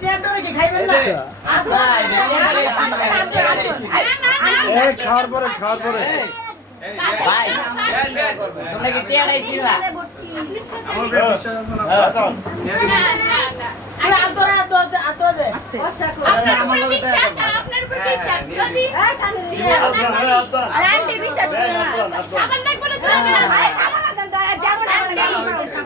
আপনার বিশ্বাস যদি আপনার বিশ্বাস আপনার বিশ্বাস সাবান লাগবে না তো আমি না ভাই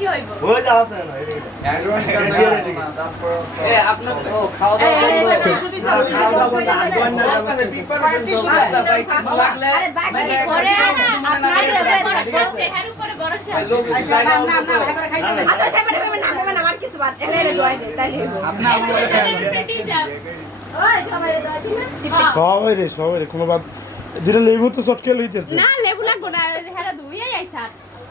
কি হইব ওইটা আসলে না এই যে হ্যাঁ লোড করে দিই না তারপর এ আপনাদের খাওয়া দাওয়া কইতে আমরা আপনারা পেপার পার্টিসিপে আছে বাইকে লাগলে আরে বাকি করে আপনারা মাথার উপর বরشه আছে আচ্ছা নাম নাম ভাত করে খাইতো না নাম না আর কিছু বাদ এর দোয়া দে তাইলে আপনি টি টি যাও ওই যা আমার দাদিমা কওরেস কওরে কুমবা যারা লইব তো চটকে লইতে না লেবু লাগ গো না হেরা দুই আইছাত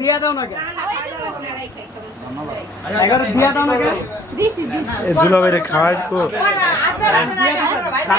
দিয়া দাও নাকি দিয়া দাও নাকি